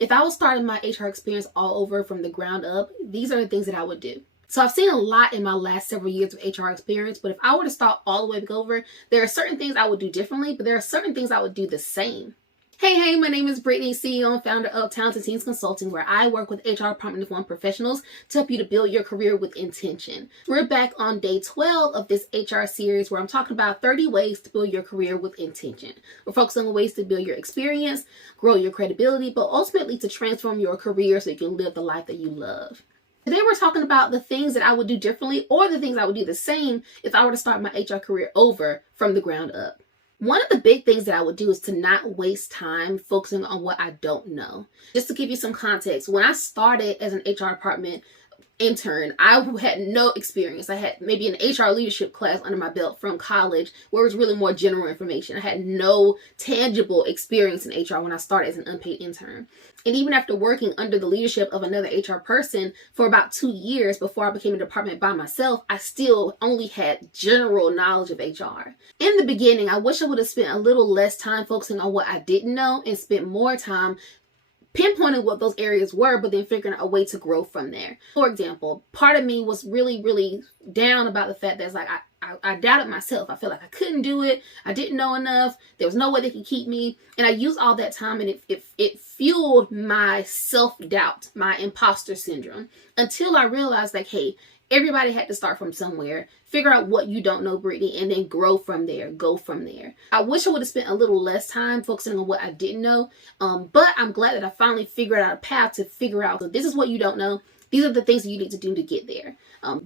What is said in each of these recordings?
If I was starting my HR experience all over from the ground up, these are the things that I would do. So I've seen a lot in my last several years of HR experience, but if I were to start all the way back over, there are certain things I would do differently, but there are certain things I would do the same. Hey, my name is Brittany, CEO and founder of Talented Teens Consulting, where I work with HR Department of One professionals to help you to build your career with intention. We're back on day 12 of this HR series where I'm talking about 30 ways to build your career with intention. We're focusing on ways to build your experience, grow your credibility, but ultimately to transform your career so you can live the life that you love. Today we're talking about the things that I would do differently or the things I would do the same if I were to start my HR career over from the ground up. One of the big things that I would do is to not waste time focusing on what I don't know. Just to give you some context, when I started as an HR department intern, I had no experience. I had maybe an HR leadership class under my belt from college where it was really more general information. I had no tangible experience in HR when I started as an unpaid intern. And even after working under the leadership of another HR person for about 2 years before I became a department by myself, I still only had general knowledge of HR. In the beginning, I wish I would have spent a little less time focusing on what I didn't know and spent more time pinpointing what those areas were, but then figuring out a way to grow from there. For example, part of me was really down about the fact that it's like I doubted myself. I felt like I couldn't do it. I didn't know enough. There was no way they could keep me. And I used all that time and it fueled my self-doubt, my imposter syndrome, until I realized like, hey, everybody had to start from somewhere. Figure out what you don't know, Brittany, and then grow from there. Go from there. I wish I would have spent a little less time focusing on what I didn't know. But I'm glad that I finally figured out a path to figure out, so this is what you don't know. These are the things that you need to do to get there.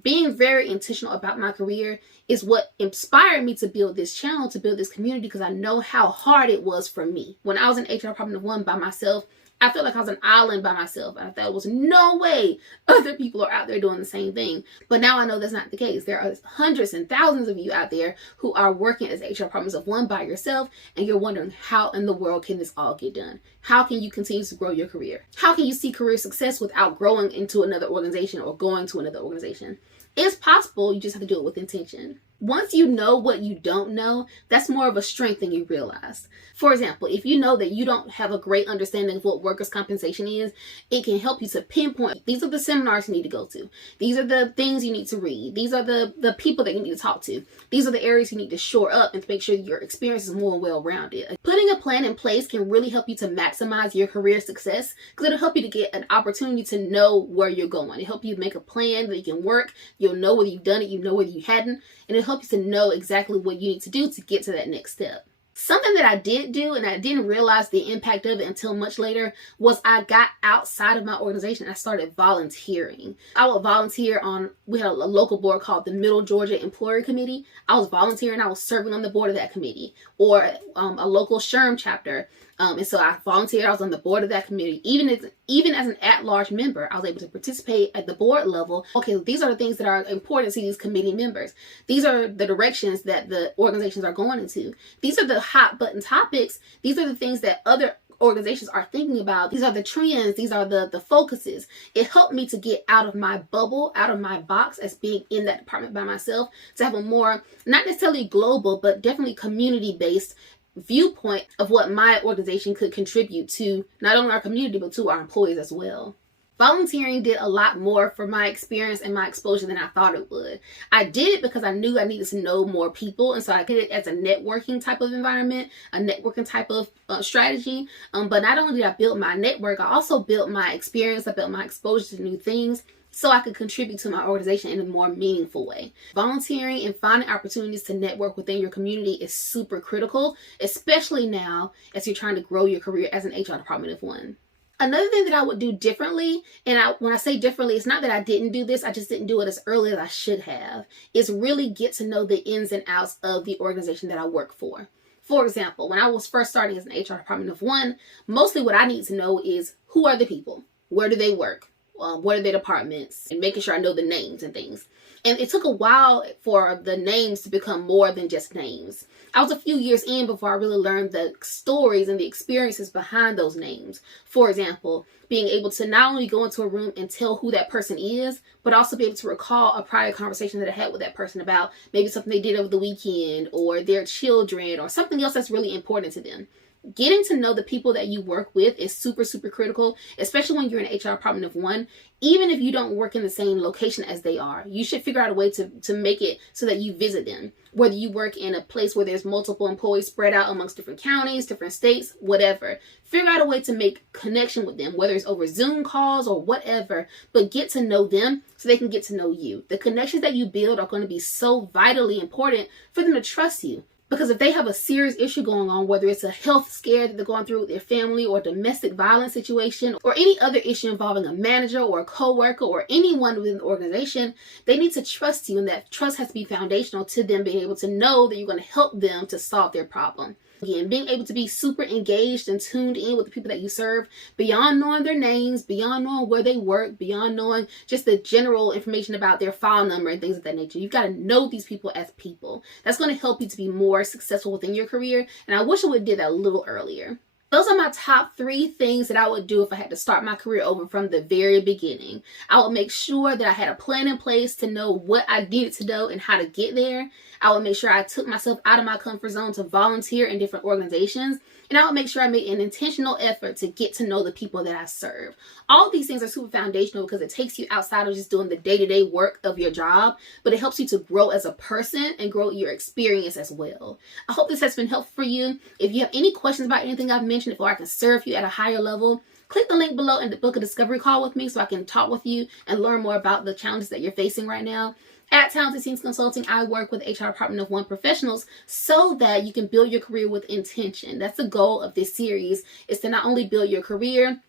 Being very intentional about my career is what inspired me to build this channel, to build this community, because I know how hard it was for me. When I was in HR Department of One by myself, I felt like I was an island by myself. I thought there was no way other people are out there doing the same thing. But now I know that's not the case. There are hundreds and thousands of you out there who are working as HR Departments of One by yourself, and you're wondering how in the world can this all get done? How can you continue to grow your career? How can you see career success without growing into another organization or going to another organization? It's possible, you just have to do it with intention. Once you know what you don't know, that's more of a strength than you realize. For example, if you know that you don't have a great understanding of what workers' compensation is, it can help you to pinpoint, these are the seminars you need to go to. These are the things you need to read. These are the people that you need to talk to. These are the areas you need to shore up and to make sure your experience is more well-rounded. Putting a plan in place can really help you to maximize your career success because it'll help you to get an opportunity to know where you're going. It'll help you make a plan that you can work. You'll know whether you've done it, you know whether you hadn't, and it'll help you to know exactly what you need to do to get to that next step. Something that I did do, and I didn't realize the impact of it until much later, was I got outside of my organization. I started volunteering. I would volunteer on, we had a local board called the Middle Georgia Employer Committee. I was volunteering, I was serving on the board of that committee, or a local SHRM chapter. And so I volunteered, I was on the board of that committee. Even as an at-large member, I was able to participate at the board level. Okay, these are the things that are important to these committee members. These are the directions that the organizations are going into. These are the hot button topics. These are the things that other organizations are thinking about. These are the trends. These are the focuses. It helped me to get out of my bubble, out of my box as being in that department by myself, to have a more, not necessarily global, but definitely community-based viewpoint of what my organization could contribute to not only our community, but to our employees as well. Volunteering did a lot more for my experience and my exposure than I thought it would. I did it because I knew I needed to know more people, and so I did it as a networking type of environment, a networking type of strategy. But not only did I build my network, I also built my experience, I built my exposure to new things, so I could contribute to my organization in a more meaningful way. Volunteering and finding opportunities to network within your community is super critical, especially now as you're trying to grow your career as an HR Department of One. Another thing that I would do differently, and when I say differently, it's not that I didn't do this, I just didn't do it as early as I should have, is really get to know the ins and outs of the organization that I work for. For example, when I was first starting as an HR Department of One, mostly what I need to know is who are the people? Where do they work? What are their departments, and making sure I know the names and things. And it took a while for the names to become more than just names. I was a few years in before I really learned the stories and the experiences behind those names. For example, being able to not only go into a room and tell who that person is, but also be able to recall a prior conversation that I had with that person about maybe something they did over the weekend or their children or something else that's really important to them. Getting to know the people that you work with is super, super critical, especially when you're in an HR department of one. Even if you don't work in the same location as they are, you should figure out a way to make it so that you visit them. Whether you work in a place where there's multiple employees spread out amongst different counties, different states, whatever. Figure out a way to make connection with them, whether it's over Zoom calls or whatever, but get to know them so they can get to know you. The connections that you build are going to be so vitally important for them to trust you. Because if they have a serious issue going on, whether it's a health scare that they're going through with their family or a domestic violence situation or any other issue involving a manager or a coworker or anyone within the organization, they need to trust you, and that trust has to be foundational to them being able to know that you're going to help them to solve their problem. Again, being able to be super engaged and tuned in with the people that you serve, beyond knowing their names, beyond knowing where they work, beyond knowing just the general information about their file number and things of that nature. You've got to know these people as people. That's going to help you to be more successful within your career. And I wish I would have did that a little earlier. Those are my top 3 things that I would do if I had to start my career over from the very beginning. I would make sure that I had a plan in place to know what I needed to know and how to get there. I would make sure I took myself out of my comfort zone to volunteer in different organizations. And I would make sure I made an intentional effort to get to know the people that I serve. All of these things are super foundational because it takes you outside of just doing the day-to-day work of your job, but it helps you to grow as a person and grow your experience as well. I hope this has been helpful for you. If you have any questions about anything I've mentioned, or I can serve you at a higher level, click the link below and book a discovery call with me so I can talk with you and learn more about the challenges that you're facing right now. At Talented Teens Consulting, I work with HR Department of One professionals so that you can build your career with intention. That's the goal of this series, is to not only build your career,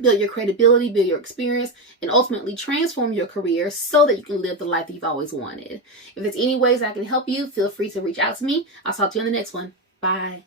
build your credibility, build your experience, and ultimately transform your career so that you can live the life that you've always wanted. If there's any ways I can help you, feel free to reach out to me. I'll talk to you on the next one. Bye.